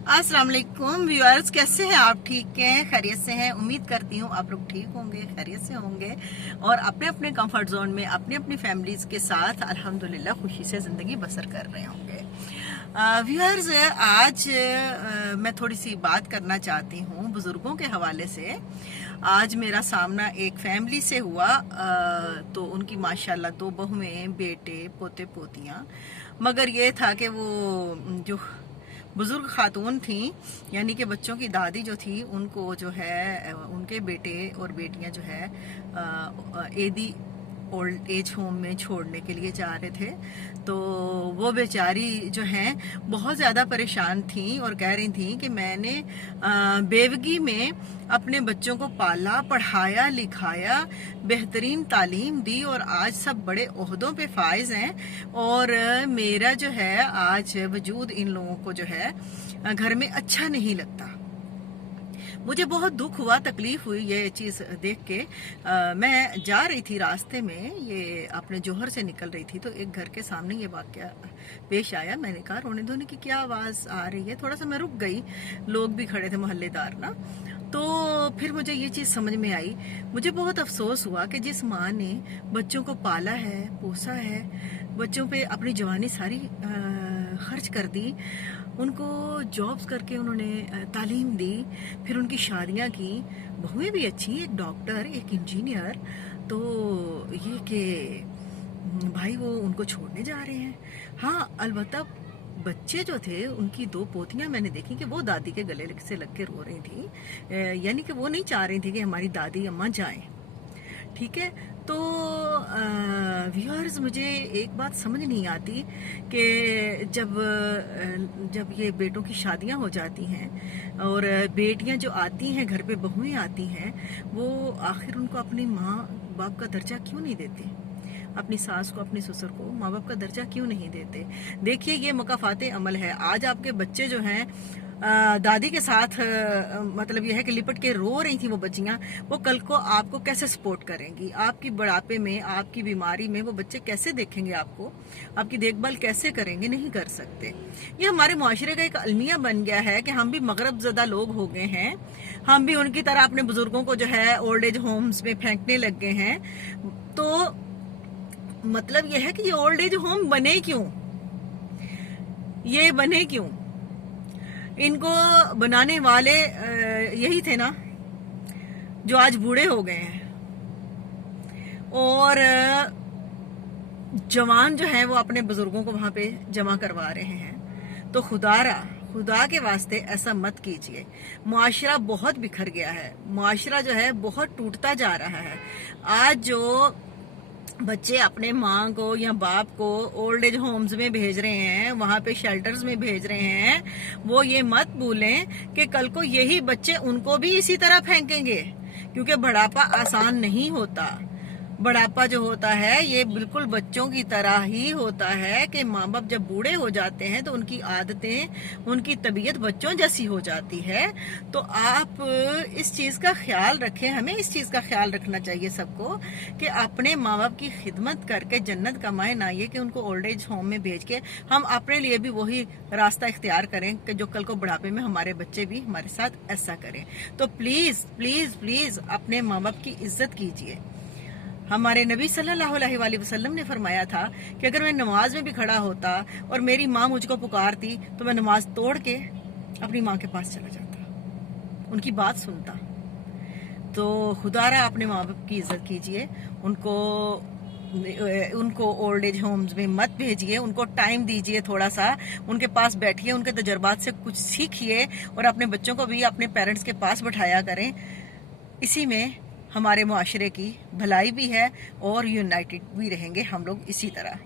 अस्सलाम वालेकुम व्यूअर्स, कैसे हैं आप? ठीक हैं, खैरियत से हैं? उम्मीद करती हूँ आप लोग ठीक होंगे, खैरियत से होंगे और अपने अपने कंफर्ट जोन में अपनी अपनी फैमिलीज के साथ अल्हम्दुलिल्लाह खुशी से ज़िंदगी बसर कर रहे होंगे। व्यूअर्स, आज मैं थोड़ी सी बात करना चाहती हूँ बुज़ुर्गों के हवाले से। आज मेरा सामना एक फैमिली से हुआ, तो उनकी माशाल्लाह 2 बहुएं, बेटे, पोते पोतियाँ, मगर ये था कि वो जो बुजुर्ग खातून थी, यानी कि बच्चों की दादी जो थी, उनको जो है उनके बेटे और बेटियां जो है एदी ओल्ड एज होम में छोड़ने के लिए जा रहे थे। तो वो बेचारी जो हैं बहुत ज़्यादा परेशान थी और कह रही थी कि मैंने बेवगी में अपने बच्चों को पाला, पढ़ाया, लिखाया, बेहतरीन तालीम दी और आज सब बड़े ओहदों पे फाइज हैं और मेरा जो है आज वजूद इन लोगों को जो है घर में अच्छा नहीं लगता। मुझे बहुत दुख हुआ, तकलीफ हुई ये चीज़ देख के। मैं जा रही थी रास्ते में, ये अपने जोहर से निकल रही थी, तो एक घर के सामने ये वाकया पेश आया। मैंने कहा रोने धोने की क्या आवाज़ आ रही है, थोड़ा सा मैं रुक गई, लोग भी खड़े थे मोहल्लेदार ना। तो फिर मुझे ये चीज़ समझ में आई। मुझे बहुत अफसोस हुआ कि जिस माँ ने बच्चों को पाला है, पोसा है, बच्चों पे अपनी जवानी सारी खर्च कर दी, उनको जॉब्स करके उन्होंने तालीम दी, फिर उनकी शादियां की, बहुएं भी अच्छी, एक डॉक्टर, एक इंजीनियर, तो ये कि भाई वो उनको छोड़ने जा रहे हैं। हाँ, अलबत्ता बच्चे जो थे, उनकी 2 पोतियां मैंने देखी कि वो दादी के गले से लग के रो रही थी, यानी कि वो नहीं चाह रही थी कि हमारी दादी अम्मा जाएं। ठीक है, तो व्यूअर्स, मुझे एक बात समझ नहीं आती कि जब ये बेटों की शादियां हो जाती हैं और बेटियां जो आती हैं घर पे, बहुएं आती हैं, वो आखिर उनको अपनी माँ बाप का दर्जा क्यों नहीं देती? अपनी सास को, अपने ससुर को माँ बाप का दर्जा क्यों नहीं देते? देखिए, ये मुकाफाते अमल है। आज आपके बच्चे जो हैं दादी के साथ, मतलब यह है कि लिपट के रो रही थी वो बच्चियां, वो कल को आपको कैसे सपोर्ट करेंगी? आपकी बुढ़ापे में, आपकी बीमारी में वो बच्चे कैसे देखेंगे आपको? आपकी देखभाल कैसे करेंगे? नहीं कर सकते। ये हमारे मुआशरे का एक अलमिया बन गया है कि हम भी मगरब ज़दा लोग हो गए हैं, हम भी उनकी तरह अपने बुजुर्गों को जो है ओल्ड एज होम्स में फेंकने लग गए हैं। तो मतलब यह है कि ये ओल्ड एज होम बने क्यों? ये बने क्यों? इनको बनाने वाले यही थे ना, जो आज बूढ़े हो गए हैं और जवान जो हैं वो अपने बुजुर्गों को वहां पे जमा करवा रहे हैं। तो खुदा के वास्ते ऐसा मत कीजिए। मुआशरा बहुत बिखर गया है, मुआशरा जो है बहुत टूटता जा रहा है। आज जो बच्चे अपने माँ को या बाप को ओल्ड एज होम्स में भेज रहे हैं, वहां पे शेल्टर्स में भेज रहे हैं, वो ये मत भूलें कि कल को यही बच्चे उनको भी इसी तरह फेंकेंगे, क्योंकि बुढ़ापा आसान नहीं होता। बुढ़ापा जो होता है ये बिल्कुल बच्चों की तरह ही होता है कि माँ बाप जब बूढ़े हो जाते हैं तो उनकी आदतें, उनकी तबीयत बच्चों जैसी हो जाती है। तो आप इस चीज़ का ख्याल रखें, हमें इस चीज़ का ख्याल रखना चाहिए सबको कि अपने माँ बाप की खिदमत करके जन्नत कमाए, ना ये कि उनको ओल्ड एज होम में भेज के हम अपने लिए भी वही रास्ता इख्तियार करें कि जो कल को बुढ़ापे में हमारे बच्चे भी हमारे साथ ऐसा करें। तो प्लीज़ प्लीज़ प्लीज़ अपने माँ बाप की इज्जत कीजिए। हमारे नबी सल्लल्लाहु अलैहि वसल्लम ने फरमाया था कि अगर मैं नमाज में भी खड़ा होता और मेरी माँ मुझको पुकारती तो मैं नमाज तोड़ के अपनी माँ के पास चला जाता, उनकी बात सुनता। तो खुदारा अपने माँ बाप की इज्जत कीजिए, उनको ओल्ड एज होम्स में मत भेजिए, उनको टाइम दीजिए, थोड़ा सा उनके पास बैठिए, उनके तजुर्बात से कुछ सीखिए और अपने बच्चों को भी अपने पेरेंट्स के पास बैठाया करें। इसी में हमारे मुआशरे की भलाई भी है और यूनाइटेड भी रहेंगे हम लोग इसी तरह।